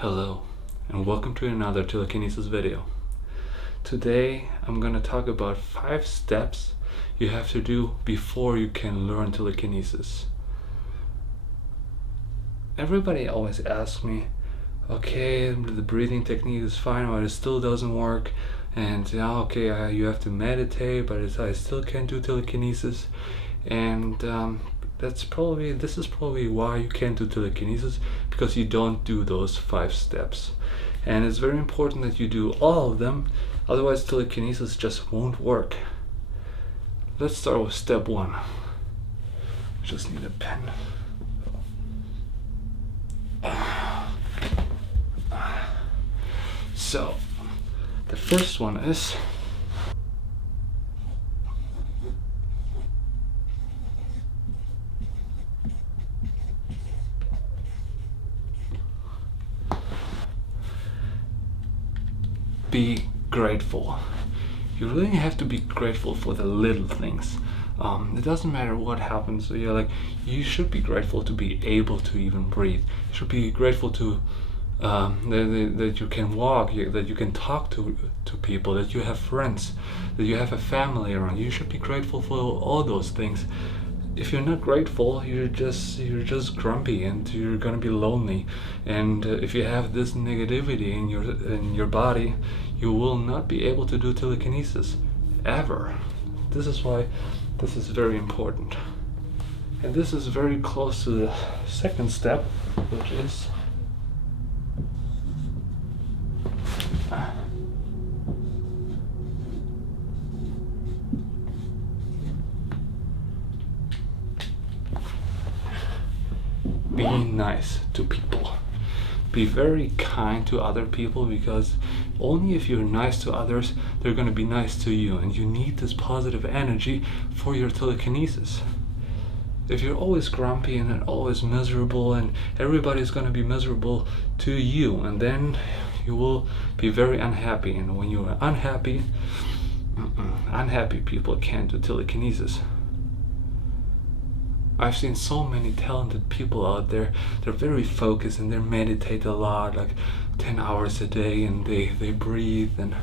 Hello, and welcome to another telekinesis video. Today I'm going to talk about 5 steps you have to do before you can learn telekinesis. Everybody always asks me, okay, the breathing technique is fine, but it still doesn't work, and you have to meditate, but I still can't do telekinesis. And this is probably why you can't do telekinesis, because you don't do those 5 steps. And it's very important that you do all of them, otherwise telekinesis just won't work. Let's start with step 1. I just need a pen. So, the first one is be grateful. You really have to be grateful for the little things. It doesn't matter what happens. You should be grateful to be able to even breathe. You should be grateful to that you can walk, that you can talk to people, that you have friends, that you have a family around. You should be grateful for all those things. If you're not grateful, you're just grumpy, and you're gonna be lonely. And if you have this negativity in your body, you will not be able to do telekinesis ever. This is why this is very important. And this is very close to the second step, which is be nice to people. Be very kind to other people, because only if you're nice to others, they're going to be nice to you, and you need this positive energy for your telekinesis. If you're always grumpy and always miserable, and everybody's going to be miserable to you, and then you will be very unhappy. And when you're unhappy, unhappy people can't do telekinesis. I've seen so many talented people out there. They're very focused and they meditate a lot, like 10 hours a day, and they breathe and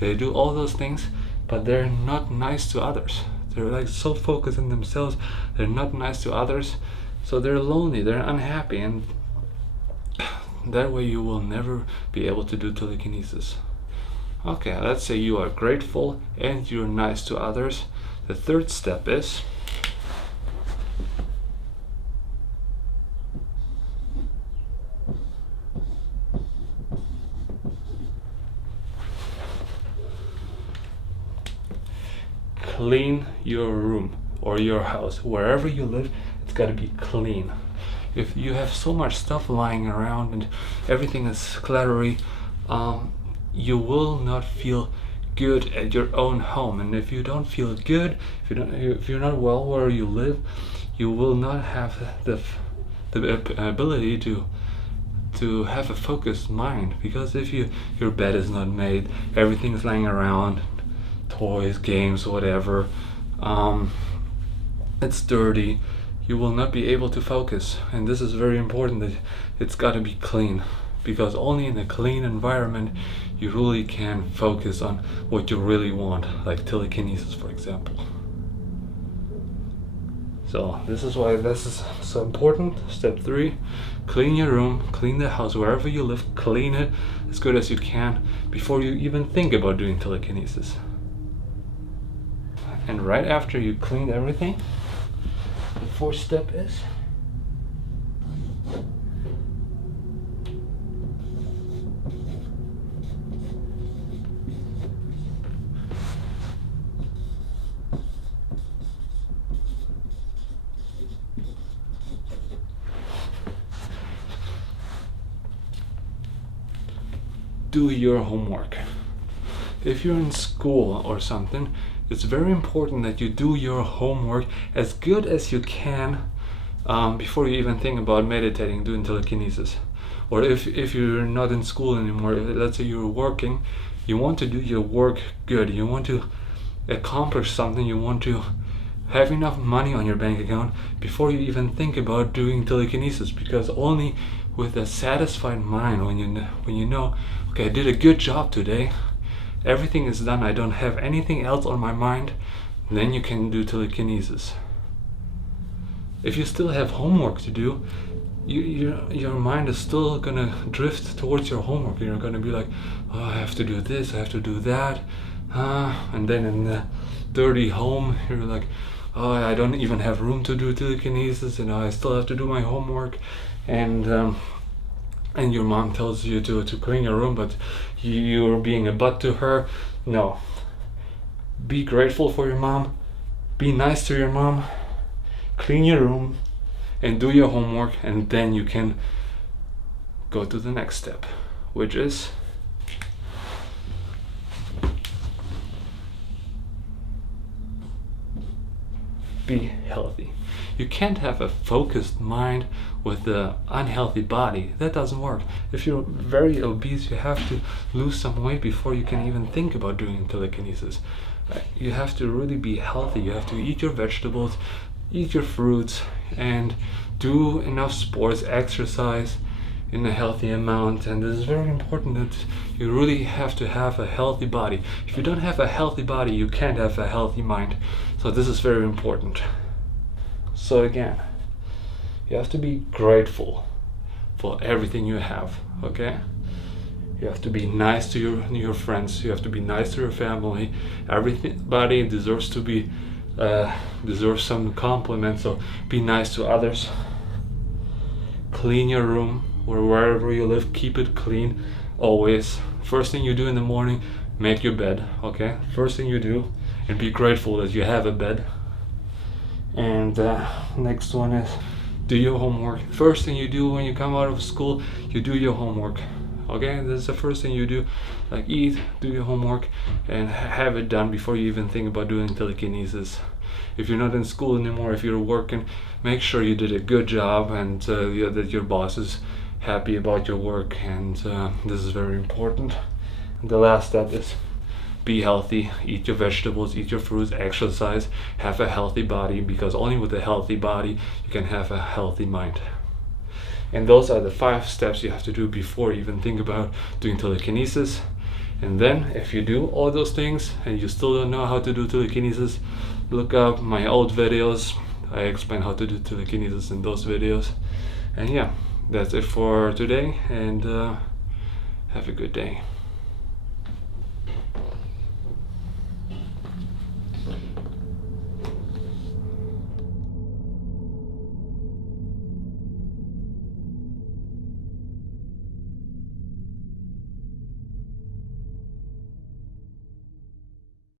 they do all those things, but they're not nice to others. They're so focused on themselves, they're not nice to others, so they're lonely, they're unhappy, and that way you will never be able to do telekinesis. Okay, let's say you are grateful and you're nice to others. The third step is clean your room or your house. Wherever you live, it's got to be clean. If you have so much stuff lying around and everything is cluttery, you will not feel good at your own home. And if you don't feel good, if you're not well where you live, you will not have the ability to have a focused mind. Because if your bed is not made, everything's lying around, toys, games, whatever, it's dirty, you will not be able to focus. And this is very important, that it's got to be clean, because only in a clean environment you really can focus on what you really want, like telekinesis, for example. So this is why this is so important. Step 3, clean your room, clean the house, wherever you live, clean it as good as you can before you even think about doing telekinesis. And right after you cleaned everything, the 4th step is do your homework. If you're in school or something, it's very important that you do your homework as good as you can before you even think about meditating, doing telekinesis. Or if you're not in school anymore, let's say you're working, you want to do your work good, you want to accomplish something, you want to have enough money on your bank account before you even think about doing telekinesis, because only with a satisfied mind, when you know, okay, I did a good job today, everything is done, I don't have anything else on my mind, then you can do telekinesis. If you still have homework to do, your mind is still gonna drift towards your homework. You're gonna be like, oh, I have to do this, I have to do that, and then in the dirty home, you're like, oh, I don't even have room to do telekinesis, and I still have to do my homework, and your mom tells you to clean your room, but you're being a butt to her. No. Be grateful for your mom. Be nice to your mom. Clean your room and do your homework, and then you can go to the next step, which is be healthy. You can't have a focused mind with an unhealthy body. That doesn't work. If you're very obese, you have to lose some weight before you can even think about doing telekinesis. You have to really be healthy. You have to eat your vegetables, eat your fruits, and do enough sports, exercise in a healthy amount. And this is very important, that you really have to have a healthy body. If you don't have a healthy body, you can't have a healthy mind. So this is very important. So again, you have to be grateful for everything you have, okay? You have to be nice to your friends. You have to be nice to your family. Everybody deserves to be deserves some compliments, so be nice to others. Clean your room, or wherever you live, keep it clean always. First thing you do in the morning, make your bed, okay? First thing you do, and be grateful that you have a bed. And next one is do your homework. First thing you do when you come out of school, you do your homework. Okay, that's the first thing you do. Like, eat, do your homework, and have it done before you even think about doing telekinesis. If you're not in school anymore, if you're working, make sure you did a good job, and that your boss is happy about your work, and this is very important. And the last step is be healthy, eat your vegetables, eat your fruits, exercise, have a healthy body, because only with a healthy body you can have a healthy mind. And those are the 5 steps you have to do before you even think about doing telekinesis. And then if you do all those things and you still don't know how to do telekinesis, look up my old videos. I explain how to do telekinesis in those videos. And yeah, that's it for today, and have a good day.